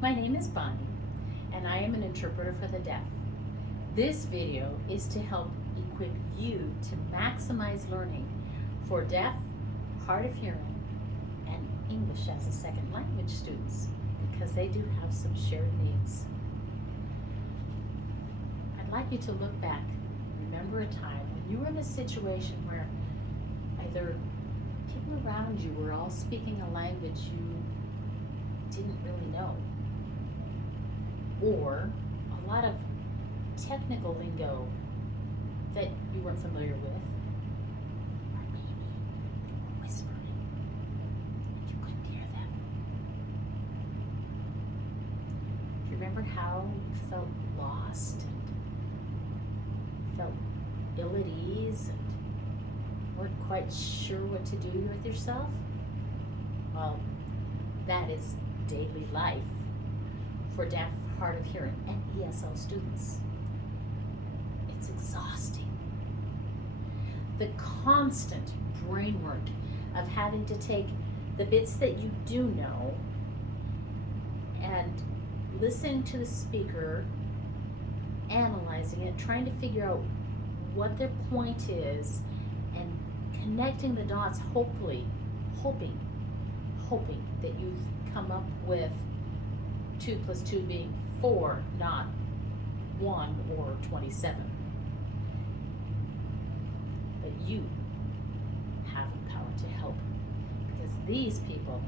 My name is Bonnie, and I am an interpreter for the deaf. This video is to help equip you to maximize learning for deaf, hard of hearing, and English as a second language students, because they do have some shared needs. I'd like you to look back, remember a time when you were in a situation where either people around you were all speaking a language you didn't really know, or a lot of technical lingo that you weren't familiar with, or maybe they were whispering and you couldn't hear them. Do you remember how you felt lost and felt ill at ease and weren't quite sure what to do with yourself? Well, that is daily life for deaf, hard of hearing, and ESL students. It's exhausting. The constant brain work of having to take the bits that you do know and listening to the speaker, analyzing it, trying to figure out what their point is, and connecting the dots, hoping that you've come up with 2 plus 2 being 4, not 1 or 27. But you have the power to help, because these people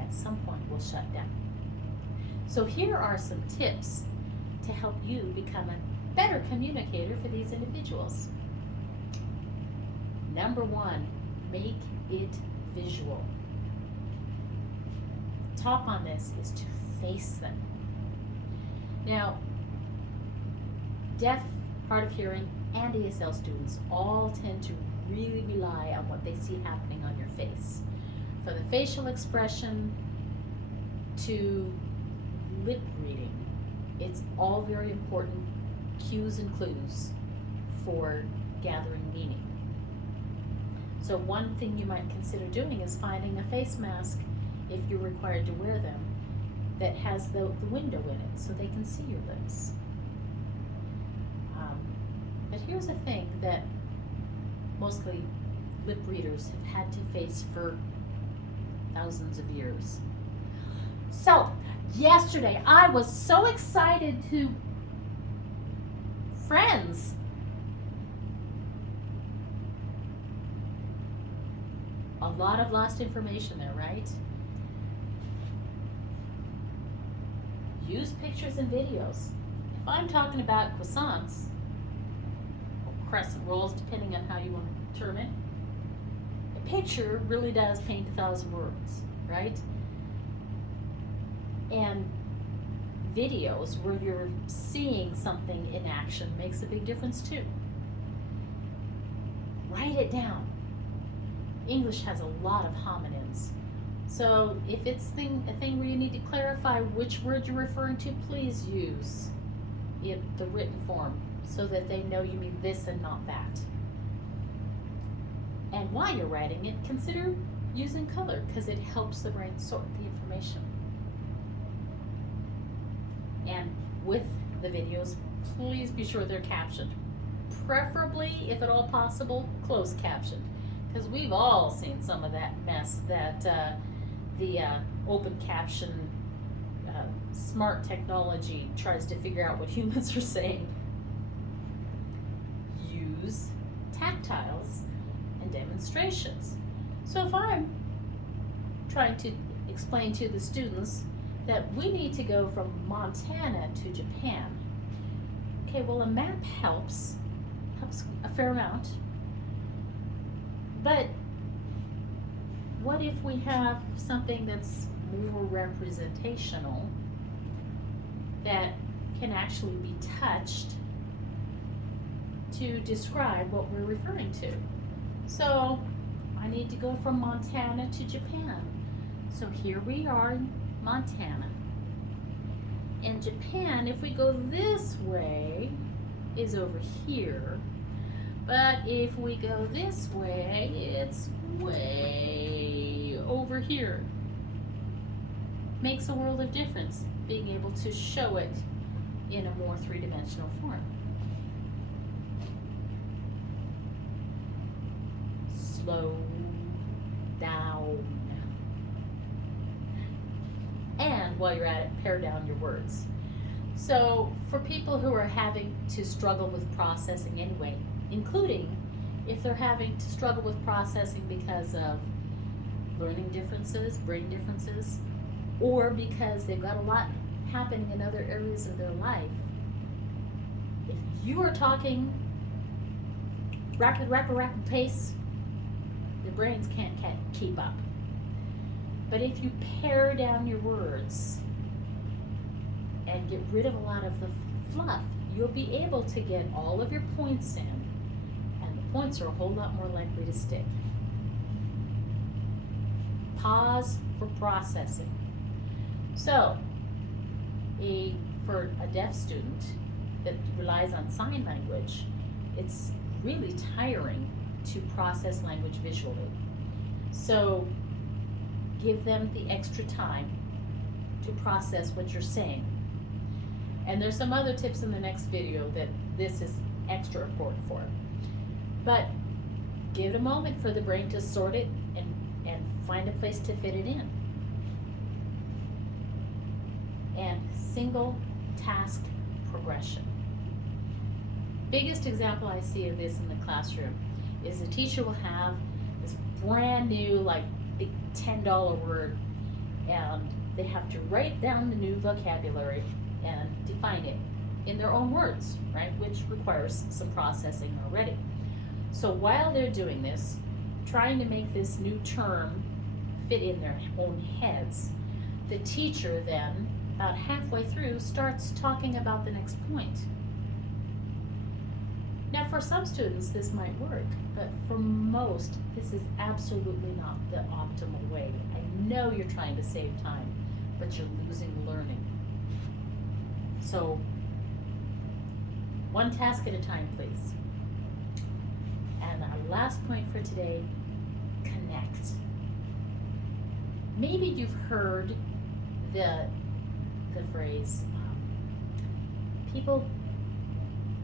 at some point will shut down. So here are some tips to help you become a better communicator for these individuals. Number 1, make it visual. Top on this is to face them. Now, deaf, hard of hearing, and ESL students all tend to really rely on what they see happening on your face. From the facial expression to lip reading, it's all very important cues and clues for gathering meaning. So one thing you might consider doing is finding a face mask, if you're required to wear them, that has the window in it so they can see your lips. But here's a thing that mostly lip readers have had to face for thousands of years. So yesterday I was so excited to friends. A lot of lost information there, right? Use pictures and videos. If I'm talking about croissants, or crescent rolls, depending on how you want to term it, a picture really does paint 1,000 words, right? And videos where you're seeing something in action makes a big difference too. Write it down. English has a lot of homonyms. So if it's a thing where you need to clarify which word you're referring to, please use the written form so that they know you mean this and not that. And while you're writing it, consider using color, because it helps the brain sort the information. And with the videos, please be sure they're captioned. Preferably, if at all possible, closed captioned, because we've all seen some of that mess that the open caption smart technology tries to figure out what humans are saying. Use tactiles and demonstrations. So if I'm trying to explain to the students that we need to go from Montana to Japan, okay, well, a map helps a fair amount, but what if we have something that's more representational that can actually be touched to describe what we're referring to? So I need to go from Montana to Japan. So here we are in Montana. And Japan, if we go this way, is over here. But if we go this way, it's way over here. makes a world of difference, being able to show it in a more three-dimensional form. Slow down. And while you're at it, pare down your words. So for people who are having to struggle with processing anyway, including if they're having to struggle with processing because of learning differences, brain differences, or because they've got a lot happening in other areas of their life, if you are talking rapid pace, the brains can't keep up. But if you pare down your words and get rid of a lot of the fluff, you'll be able to get all of your points in, and the points are a whole lot more likely to stick. Pause for processing. So, for a deaf student that relies on sign language, it's really tiring to process language visually. So, give them the extra time to process what you're saying. And there's some other tips in the next video that this is extra important for. But give it a moment for the brain to sort it and find a place to fit it in. And single task progression. Biggest example I see of this in the classroom is a teacher will have this brand new, like, big $10 word, and they have to write down the new vocabulary and define it in their own words, right? Which requires some processing already. So while they're doing this, trying to make this new term fit in their own heads, the teacher then, about halfway through, starts talking about the next point. Now for some students this might work, but for most this is absolutely not the optimal way. I know you're trying to save time, but you're losing learning. So, one task at a time, please. And our last point for today, connect. Maybe you've heard the phrase, people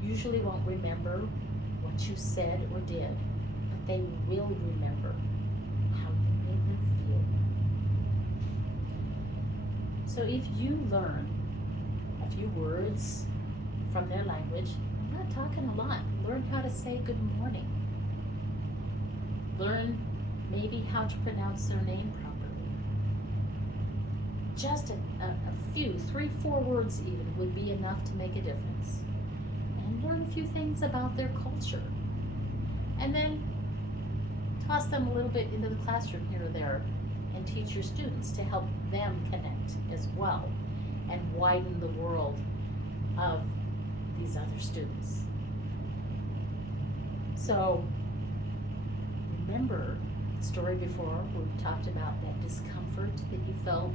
usually won't remember what you said or did, but they will remember how you made them feel. So if you learn a few words from their language, I'm not talking a lot, learn how to say good morning. Learn maybe how to pronounce their name properly. Just a few, 3-4 words even, would be enough to make a difference. And learn a few things about their culture. And then toss them a little bit into the classroom here or there and teach your students to help them connect as well and widen the world of these other students. So remember the story before where we talked about that discomfort that you felt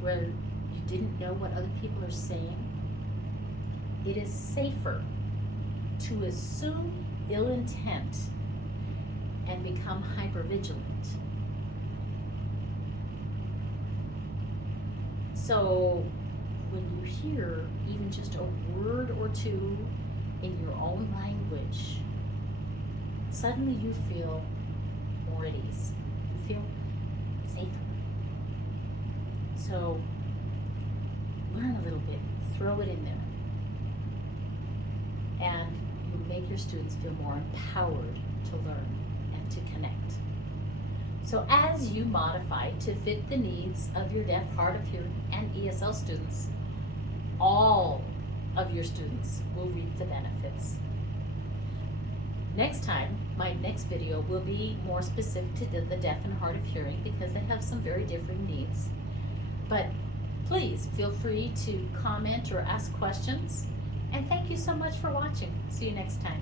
where you didn't know what other people are saying? It is safer to assume ill intent and become hypervigilant. So when you hear even just a word or two in your own language, suddenly you feel more at ease. You feel safer. So learn a little bit, throw it in there. And you make your students feel more empowered to learn and to connect. So as you modify to fit the needs of your deaf, hard of hearing, and ESL students, all of your students will reap the benefits. Next time, my next video will be more specific to the deaf and hard of hearing because they have some very different needs. But please feel free to comment or ask questions. And thank you so much for watching. See you next time.